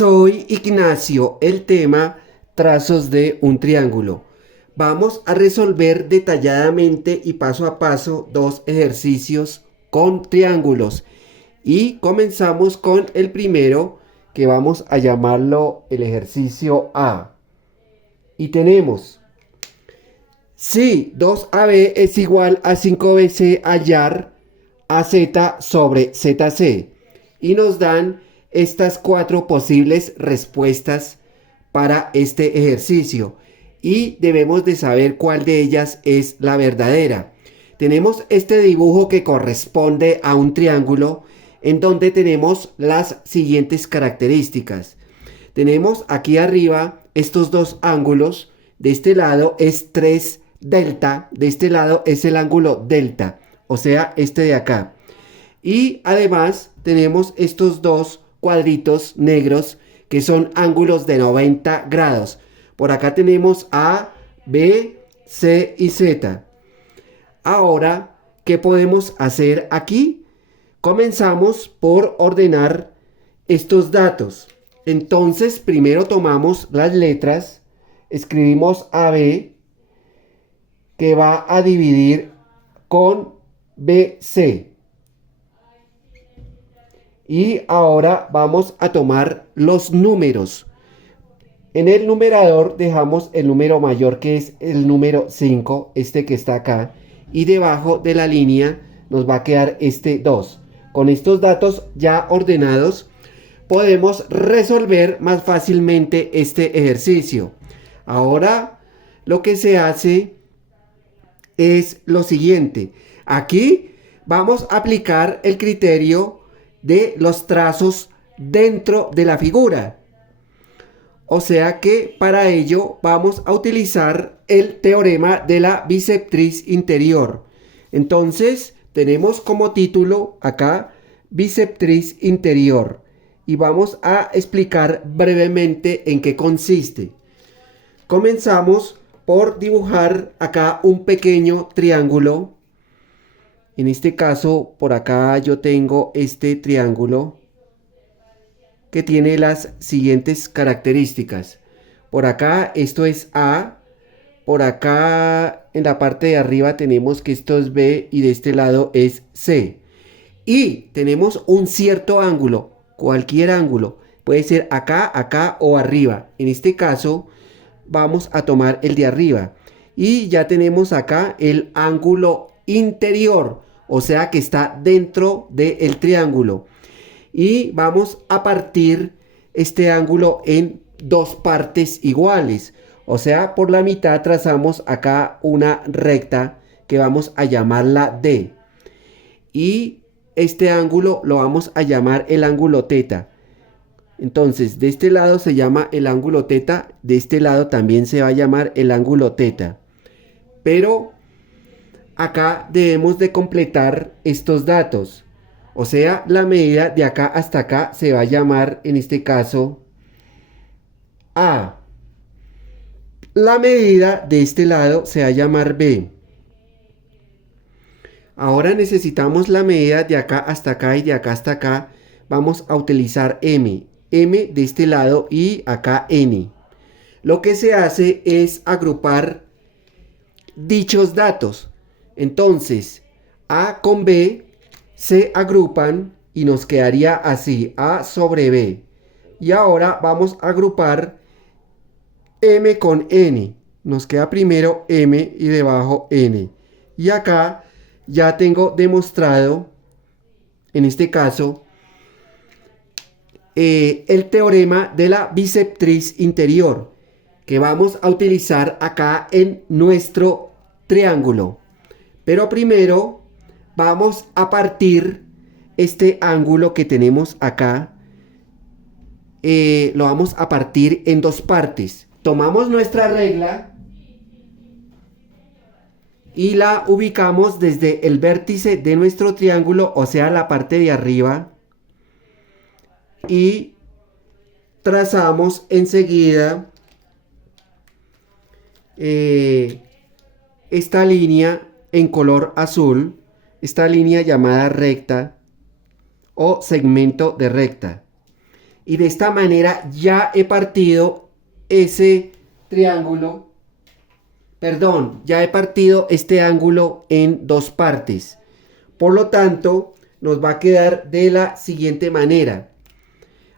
Soy Ignacio, el tema trazos de un triángulo. Vamos a resolver detalladamente y paso a paso dos ejercicios con triángulos. Y comenzamos con el primero, que vamos a llamarlo el ejercicio A. Y tenemos, si 2AB es igual a 5BC, hallar AZ sobre ZC. Y nos dan estas cuatro posibles respuestas para este ejercicio y debemos de saber cuál de ellas es la verdadera. Tenemos este dibujo que corresponde a un triángulo en donde tenemos las siguientes características. Tenemos aquí arriba estos dos ángulos. De este lado es 3 delta, de este lado es el ángulo delta, o sea, este de acá. Y además tenemos estos dos cuadritos negros que son ángulos de 90 grados. Por acá tenemos A, B, C y Z. Ahora, ¿qué podemos hacer aquí? Comenzamos por ordenar estos datos. Entonces, primero tomamos las letras, escribimos AB, que va a dividir con BC. Y ahora vamos a tomar los números. En el numerador dejamos el número mayor, que es el número 5, este que está acá. Y debajo de la línea nos va a quedar este 2. Con estos datos ya ordenados, podemos resolver más fácilmente este ejercicio. Ahora lo que se hace es lo siguiente. Aquí vamos a aplicar el criterio de los trazos dentro de la figura. O sea que para ello vamos a utilizar el teorema de la bisectriz interior. Entonces tenemos como título acá bisectriz interior y vamos a explicar brevemente en qué consiste. Comenzamos por dibujar acá un pequeño triángulo. En este caso, por acá yo tengo este triángulo que tiene las siguientes características. Por acá esto es A, por acá en la parte de arriba tenemos que esto es B y de este lado es C. Y tenemos un cierto ángulo, cualquier ángulo, puede ser acá, acá o arriba. En este caso vamos a tomar el de arriba. Y ya tenemos acá el ángulo interior, o sea que está dentro del triángulo. Y vamos a partir este ángulo en dos partes iguales. O sea, por la mitad trazamos acá una recta que vamos a llamarla D. Y este ángulo lo vamos a llamar el ángulo teta. Entonces, de este lado se llama el ángulo teta, de este lado también se va a llamar el ángulo teta. Pero acá debemos de completar estos datos. O sea, la medida de acá hasta acá se va a llamar, en este caso, A. La medida de este lado se va a llamar B. Ahora necesitamos la medida de acá hasta acá y de acá hasta acá. Vamos a utilizar M. M de este lado y acá N. Lo que se hace es agrupar dichos datos. Entonces, A con B se agrupan y nos quedaría así, A sobre B. Y ahora vamos a agrupar M con N. Nos queda primero M y debajo N. Y acá ya tengo demostrado, en este caso, el teorema de la bisectriz interior, que vamos a utilizar acá en nuestro triángulo. Pero primero vamos a partir este ángulo que tenemos acá. Lo vamos a partir en dos partes. Tomamos nuestra regla y la ubicamos desde el vértice de nuestro triángulo, o sea, la parte de arriba. Y trazamos enseguida esta línea en color azul, esta línea llamada recta o segmento de recta. Y de esta manera ya he partido ese triángulo, perdón, ya he partido este ángulo en dos partes. Por lo tanto, nos va a quedar de la siguiente manera.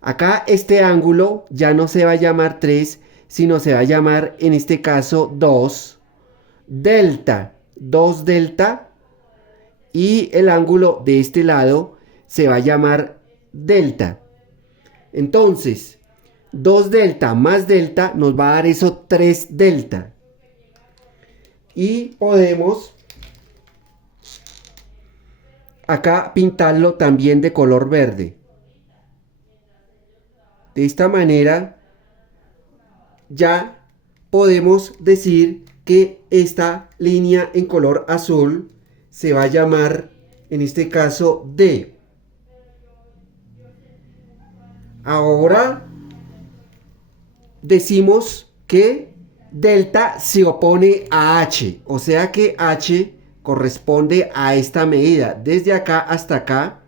Acá este ángulo ya no se va a llamar 3, sino se va a llamar en este caso 2 delta. 2 delta. Y el ángulo de este lado se va a llamar delta. Entonces, 2 delta más delta nos va a dar eso 3 delta. Y podemos acá pintarlo también de color verde. De esta manera ya podemos decir que esta línea en color azul se va a llamar en este caso D. Ahora decimos que delta se opone a H, o sea que H corresponde a esta medida. Desde acá hasta acá,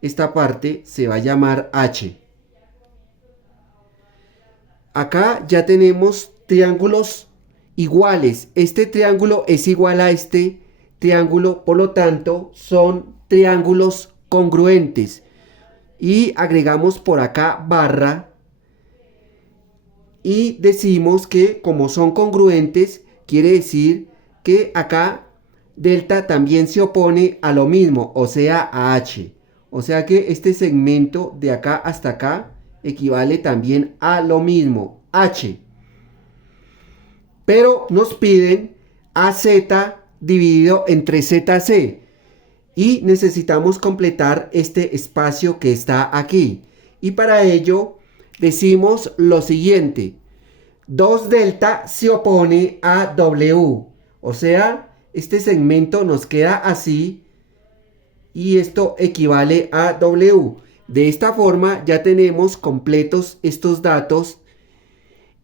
esta parte se va a llamar H. Acá ya tenemos triángulos iguales. Este triángulo es igual a este triángulo, por lo tanto son triángulos congruentes. Y agregamos por acá barra y decimos que como son congruentes, quiere decir que acá delta también se opone a lo mismo, o sea a H. O sea que este segmento de acá hasta acá equivale también a lo mismo, H. Pero nos piden AZ dividido entre ZC. Y necesitamos completar este espacio que está aquí. Y para ello decimos lo siguiente. 2 delta se opone a W. O sea, este segmento nos queda así. Y esto equivale a W. De esta forma ya tenemos completos estos datos.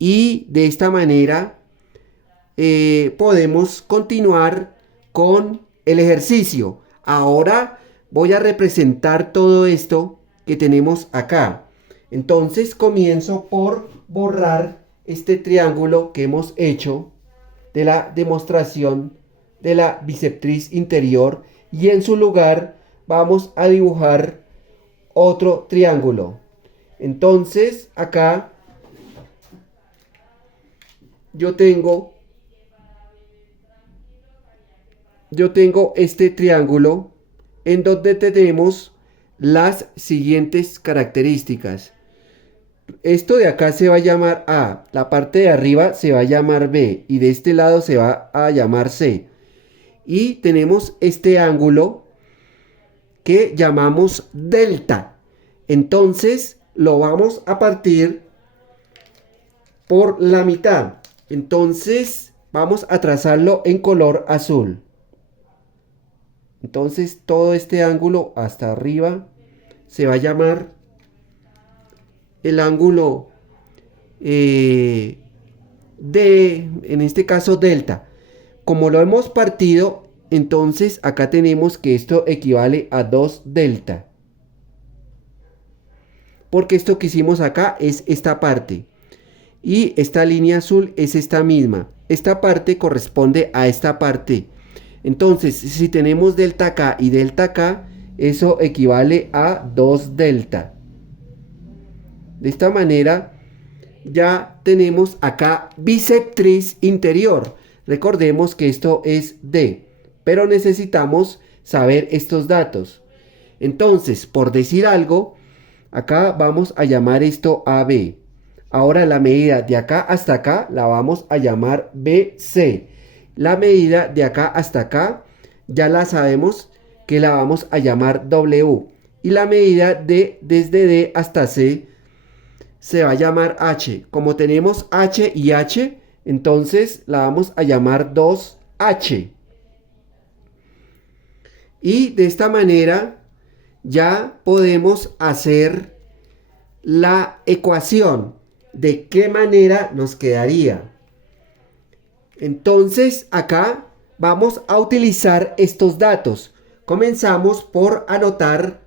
Y de esta manera podemos continuar con el ejercicio. Ahora voy a representar todo esto que tenemos acá. Entonces comienzo por borrar este triángulo que hemos hecho de la demostración de la bisectriz interior y en su lugar vamos a dibujar otro triángulo. Entonces acá yo tengo este triángulo en donde tenemos las siguientes características. Esto de acá se va a llamar A, la parte de arriba se va a llamar B y de este lado se va a llamar C. Y tenemos este ángulo que llamamos delta. Entonces lo vamos a partir por la mitad. Entonces vamos a trazarlo en color azul. Entonces todo este ángulo hasta arriba se va a llamar el ángulo en este caso delta. Como lo hemos partido, entonces acá tenemos que esto equivale a 2 delta. Porque esto que hicimos acá es esta parte. Y esta línea azul es esta misma. Esta parte corresponde a esta parte. Entonces, si tenemos delta acá y delta acá, eso equivale a 2 delta. De esta manera, ya tenemos acá bisectriz interior. Recordemos que esto es D, pero necesitamos saber estos datos. Entonces, por decir algo, acá vamos a llamar esto AB. Ahora la medida de acá hasta acá la vamos a llamar BC. La medida de acá hasta acá ya la sabemos que la vamos a llamar W. Y la medida desde D hasta C se va a llamar H. Como tenemos H y H, entonces la vamos a llamar 2H. Y de esta manera ya podemos hacer la ecuación. ¿De qué manera nos quedaría? Entonces acá vamos a utilizar estos datos. Comenzamos por anotar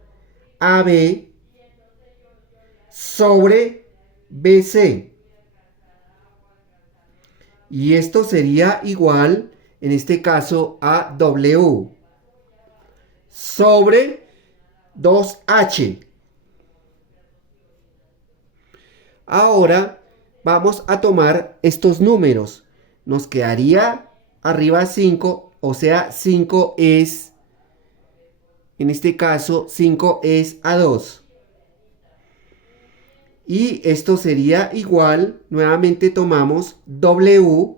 AB sobre BC. Y esto sería igual, en este caso, a W sobre 2H. Ahora vamos a tomar estos números. Nos quedaría arriba 5, o sea, 5 es, en este caso, 5 es a 2. Y esto sería igual, nuevamente tomamos W,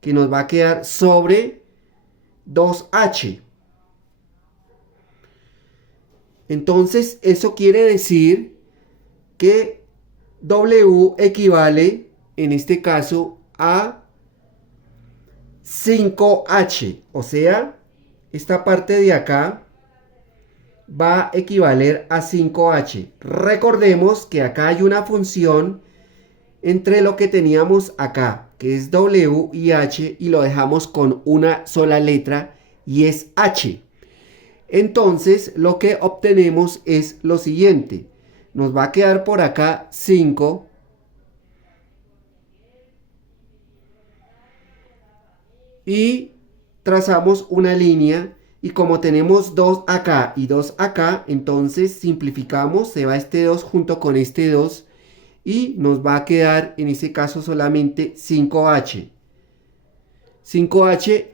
que nos va a quedar sobre 2H. Entonces, eso quiere decir que W equivale, en este caso, a 5H. O sea, esta parte de acá va a equivaler a 5H. Recordemos que acá hay una función entre lo que teníamos acá, que es W y H, y lo dejamos con una sola letra, y es H. Entonces, lo que obtenemos es lo siguiente. Nos va a quedar por acá 5. Y trazamos una línea. Y como tenemos 2 acá y 2 acá, entonces simplificamos. Se va este 2 junto con este 2. Y nos va a quedar en ese caso solamente 5H. 5H.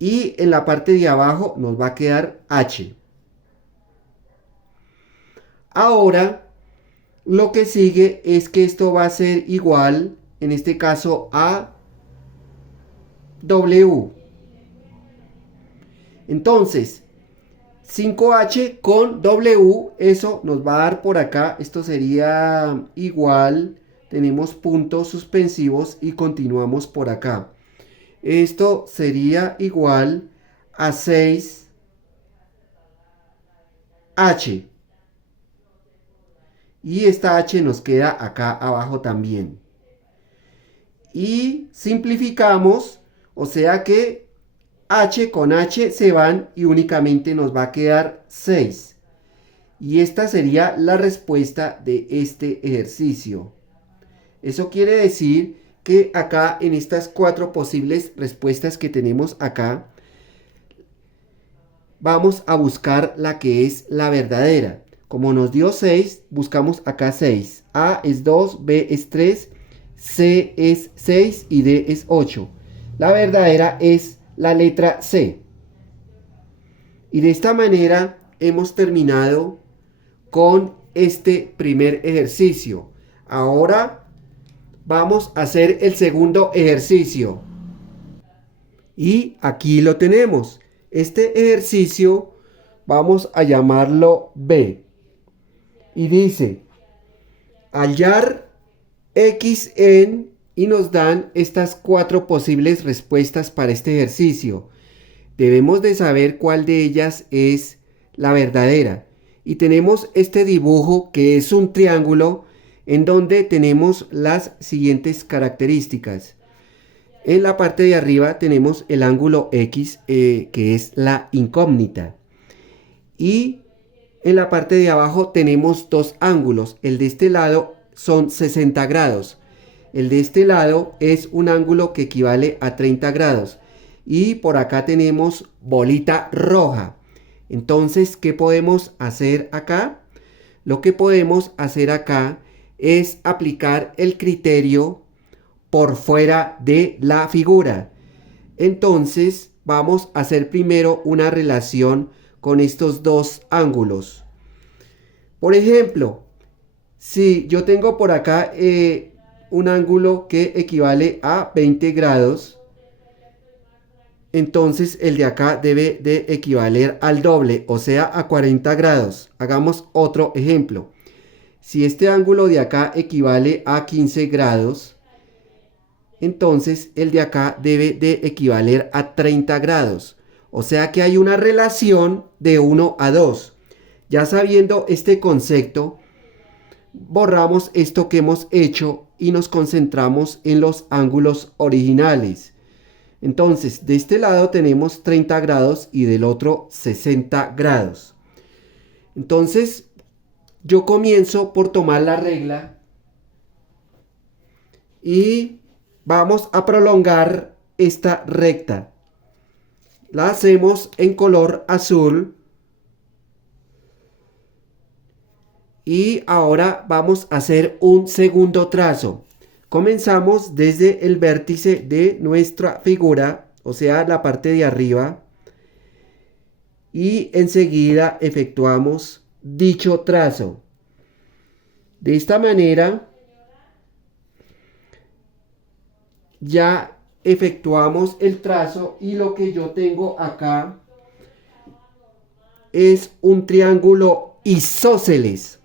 Y en la parte de abajo nos va a quedar H. Ahora, lo que sigue es que esto va a ser igual, en este caso, a W. Entonces, 5H con W, eso nos va a dar por acá. Esto sería igual, tenemos puntos suspensivos y continuamos por acá. Esto sería igual a 6H. Y esta H nos queda acá abajo también. Y simplificamos, o sea que H con H se van y únicamente nos va a quedar 6. Y esta sería la respuesta de este ejercicio. Eso quiere decir que acá en estas 4 posibles respuestas que tenemos acá, vamos a buscar la que es la verdadera. Como nos dio 6, buscamos acá 6. A es 2, B es 3, C es 6 y D es 8. La verdadera es la letra C. Y de esta manera hemos terminado con este primer ejercicio. Ahora vamos a hacer el segundo ejercicio. Y aquí lo tenemos. Este ejercicio vamos a llamarlo B. Y dice, hallar X en, y nos dan estas 4 posibles respuestas para este ejercicio. Debemos de saber cuál de ellas es la verdadera. Y tenemos este dibujo que es un triángulo en donde tenemos las siguientes características. En la parte de arriba tenemos el ángulo X, que es la incógnita. Y en la parte de abajo tenemos 2 ángulos. El de este lado son 60 grados. El de este lado es un ángulo que equivale a 30 grados. Y por acá tenemos bolita roja. Entonces, ¿qué podemos hacer acá? Lo que podemos hacer acá es aplicar el criterio por fuera de la figura. Entonces, vamos a hacer primero una relación con estos 2 ángulos. Por ejemplo, si yo tengo por acá un ángulo que equivale a 20 grados, entonces el de acá debe de equivaler al doble, o sea, a 40 grados. Hagamos otro ejemplo. Si este ángulo de acá equivale a 15 grados, entonces el de acá debe de equivaler a 30 grados. O sea que hay una relación de 1 a 2. Ya sabiendo este concepto, borramos esto que hemos hecho y nos concentramos en los ángulos originales. Entonces, de este lado tenemos 30 grados y del otro 60 grados. Entonces, yo comienzo por tomar la regla y vamos a prolongar esta recta. La hacemos en color azul. Y ahora vamos a hacer un segundo trazo. Comenzamos desde el vértice de nuestra figura, o sea, la parte de arriba. Y enseguida efectuamos dicho trazo. De esta manera ya efectuamos el trazo y lo que yo tengo acá es un triángulo isósceles.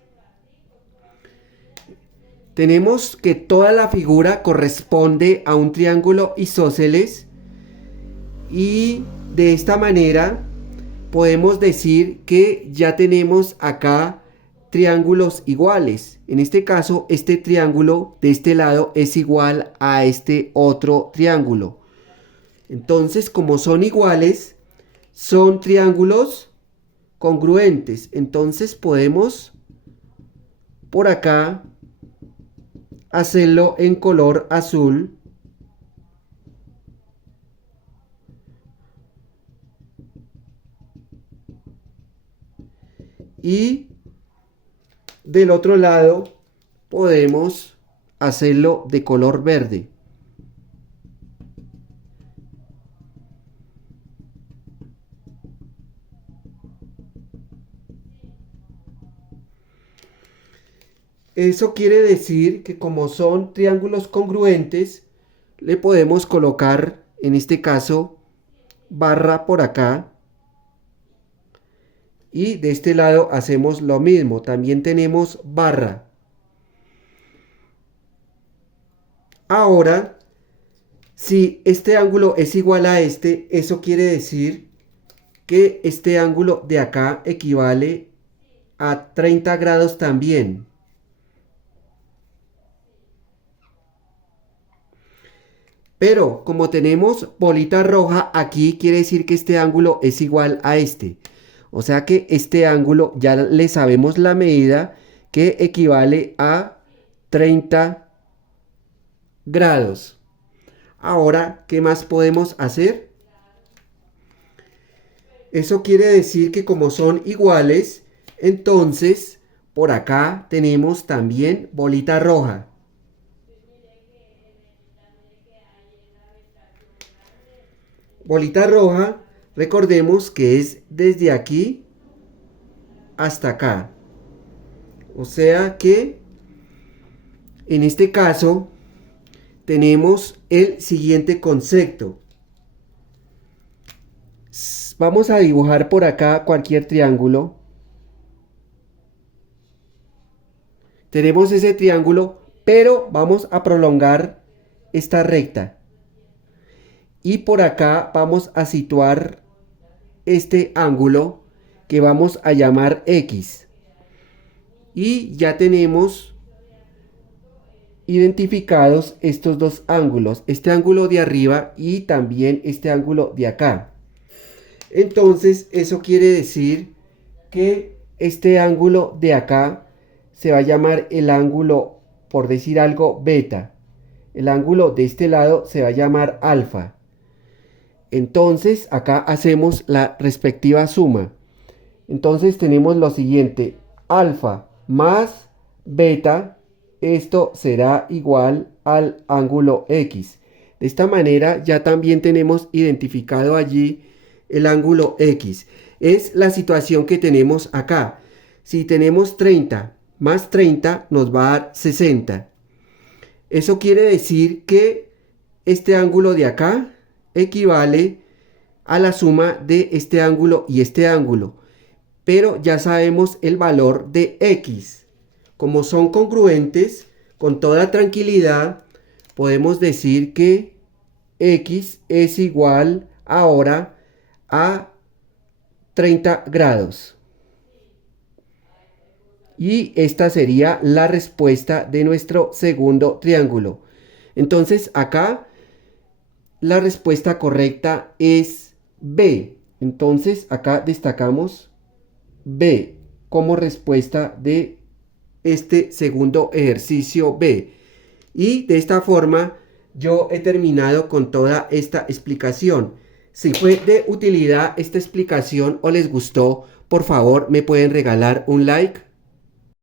Tenemos que toda la figura corresponde a un triángulo isósceles y de esta manera podemos decir que ya tenemos acá triángulos iguales. En este caso, este triángulo de este lado es igual a este otro triángulo. Entonces, como son iguales, son triángulos congruentes. Entonces podemos por acá hacerlo en color azul. Y del otro lado podemos hacerlo de color verde. Eso quiere decir que como son triángulos congruentes, le podemos colocar, en este caso, barra por acá. Y de este lado hacemos lo mismo, también tenemos barra. Ahora, si este ángulo es igual a este, eso quiere decir que este ángulo de acá equivale a 30 grados también. Pero como tenemos bolita roja aquí, quiere decir que este ángulo es igual a este. O sea que este ángulo ya le sabemos la medida, que equivale a 30 grados. Ahora, ¿qué más podemos hacer? Eso quiere decir que como son iguales, entonces por acá tenemos también bolita roja. Bolita roja, recordemos que es desde aquí hasta acá. O sea que en este caso tenemos el siguiente concepto. Vamos a dibujar por acá cualquier triángulo. Tenemos ese triángulo, pero vamos a prolongar esta recta. Y por acá vamos a situar este ángulo que vamos a llamar X. Y ya tenemos identificados estos dos ángulos, este ángulo de arriba y también este ángulo de acá. Entonces eso quiere decir que este ángulo de acá se va a llamar el ángulo, por decir algo, beta. El ángulo de este lado se va a llamar alfa. Entonces acá hacemos la respectiva suma. Entonces tenemos lo siguiente: alfa más beta, esto será igual al ángulo X. De esta manera ya también tenemos identificado allí el ángulo X. Es la situación que tenemos acá. Si tenemos 30 más 30 nos va a dar 60. Eso quiere decir que este ángulo de acá equivale a la suma de este ángulo y este ángulo. Pero ya sabemos el valor de X. Como son congruentes, con toda tranquilidad podemos decir que X es igual ahora a 30 grados. Y esta sería la respuesta de nuestro segundo triángulo. Entonces acá la respuesta correcta es B. Entonces acá destacamos B como respuesta de este segundo ejercicio B. Y de esta forma yo he terminado con toda esta explicación. Si fue de utilidad esta explicación o les gustó, por favor me pueden regalar un like.